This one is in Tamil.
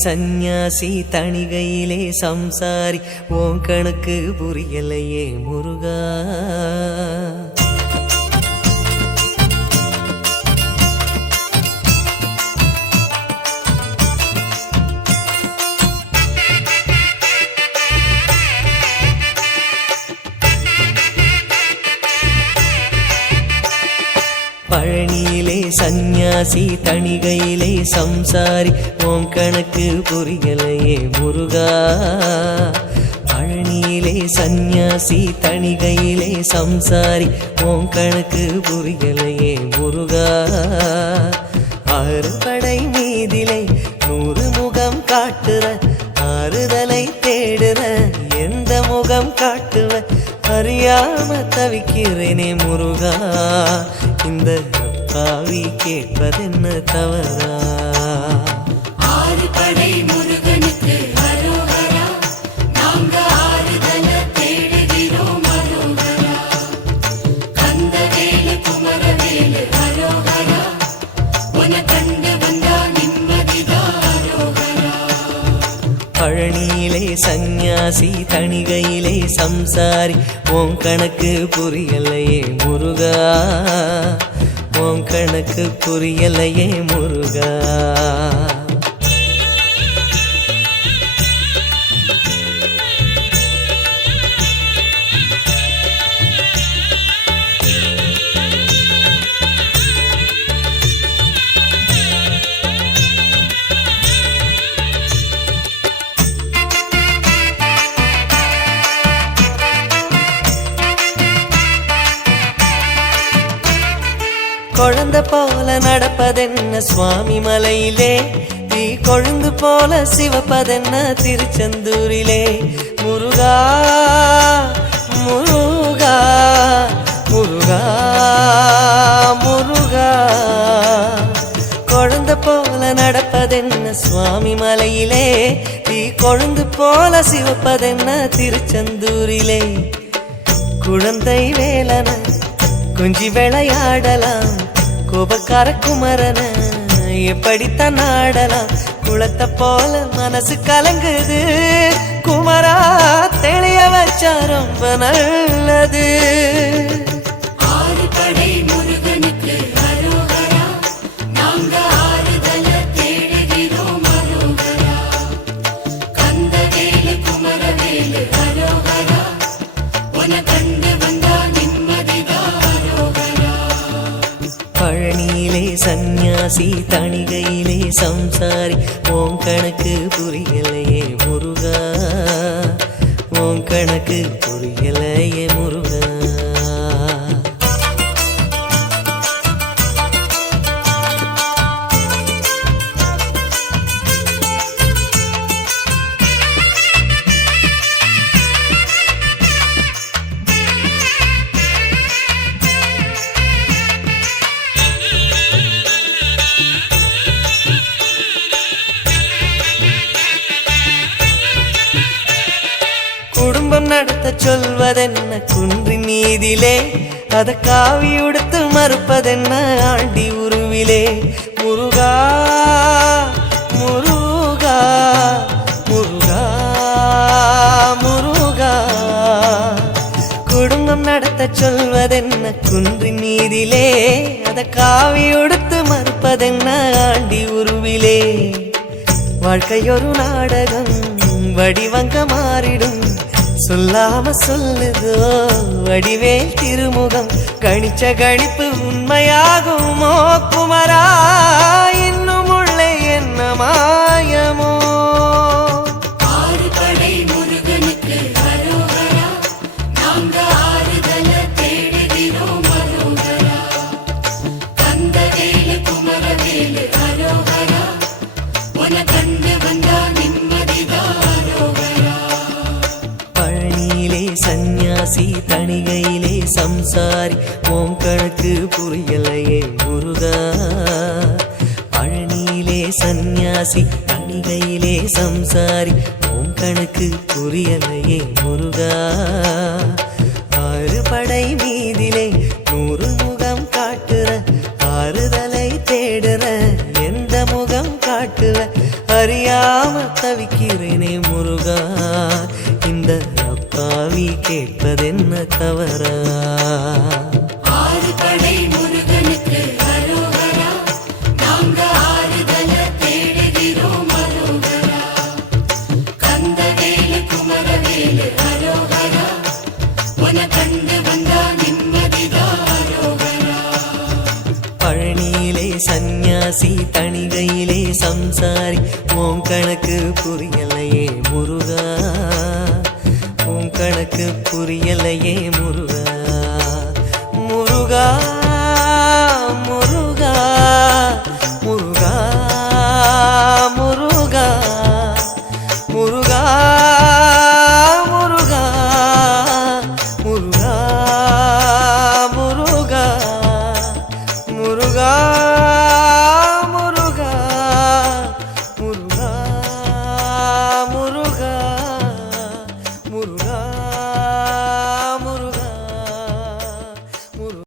சந்நியாசி தணிகையிலே சம்சாரி ஓம் கணக்கு புரியலையே முருகா. பழனியிலே சந்நியாசி தணிகையிலே சம்சாரி ஓம் கணக்கு புரியலையே முருகா. பழனியிலே சந்நியாசி தணிகையிலே சம்சாரி ஓம் கணக்கு புரியலையே முருகா. ஆறு படை மீதிலே 100 முகம் காட்டுற ஆறுதலை தேடுற எந்த முகம் காட்டுவ அறியாம தவிக்கிறேனே முருகா. இந்த பாவி கேட்பதென்ன தவறா? ஆறு படை முருகனுக்கு அரோகரா, நாங்க ஆறுதல தேடுகிறோம் அரோகரா. கந்தவேலு குமரவேலு அரோகரா, உன கண்டு வந்தா நிம்மதிதான் அரோகரா. பழனியிலே சந்நியாசி தணிகையிலே சம்சாரி ஓம் கணக்கு புரியலையே முருகா. ஓம் கணக்கு புரியலையே முருகா. குழந்தை போல நடப்பதென்ன சுவாமி மலையிலே, நீ கொழுந்து போல சிவப்பதென்ன திருச்செந்தூரிலே. முருகா முருகா முருகா முருகா. குழந்தை போல நடப்பதென்ன சுவாமி மலையிலே, நீ கொழுந்து போல சிவப்பதென்ன திருச்செந்தூரிலே. குழந்தை வேலன கொஞ்சி விளையாடலாம், கோபக்கார குமரன எப்படித்தான் ஆடலாம். குளத்தை போல மனசு கலங்குது குமரா, தெளிய வச்சா ரொம்ப நல்லது. ஆறு படை முருகனுக்கு அரோகரா, நாங்க ஆறுதல தேடுகிறோம் அரோகரா. கந்தவேலு குமரவேலு அரோகரா, உன கண்டு வந்தா நிம்மதிதான் அரோகரா. பழனியிலே சந்நியாசி தணிகையிலே சம்சாரி ஓம் கணக்கு புரியலையே முருகா. ஓம் கணக்கு புரியலையே முருகா. குடும்பம் நடத்த சொல்வதென்ன குன்றின் மீதிலே, அத காவி உடுத்து மறுப்பதென்ன ஆண்டி உருவிலே. முருகா முருகா முருகா முருகா. குடும்பம் நடத்த சொல்வதென்ன குன்றின் மீதிலே, அத காவி உடுத்து மறுப்பதென்ன ஆண்டி உருவிலே. வாழ்க்கையொரு நாடகம் வடிவங்க மாறிடும், சொல்லாம சொல்லுதோ வடிவேல் திருமுகம். கணிச்ச கணிப்பு உண்மையாகுமோ குமரா, இன்னும் உள்ளே என்ன மாயமோ. ஆறு படை முருகனுக்கு அரோகரா, நாங்க ஆறுதல தேடுகிறோம் அரோகரா. கந்தவேலு குமரவேலு அரோகரா, உன கண்டு வந்தா நிம்மதிதான் அரோகரா. பழனியிலே சந்நியாசி தணிகையிலே சம்சாரி ஓம் கணக்கு புரியலையே முருகா. பழனியிலே சந்நியாசி தணிகையிலே சம்சாரி ஓம் கணக்கு புரியலையே முருகா. ஆறு படை மீதிலே 100 முகம் காட்டுற ஆறுதலை தேடுற எந்த முகம் காட்டுவ அறியாம சந்நியாசி தணிகையிலே சம்சாரி உன் கணக்கு புரியலையே முருகா உன் கணக்கு புரியலையே முருகா முருகா முருகா முருகா முருகா முருகா முருகா முருகா முருகா முருகா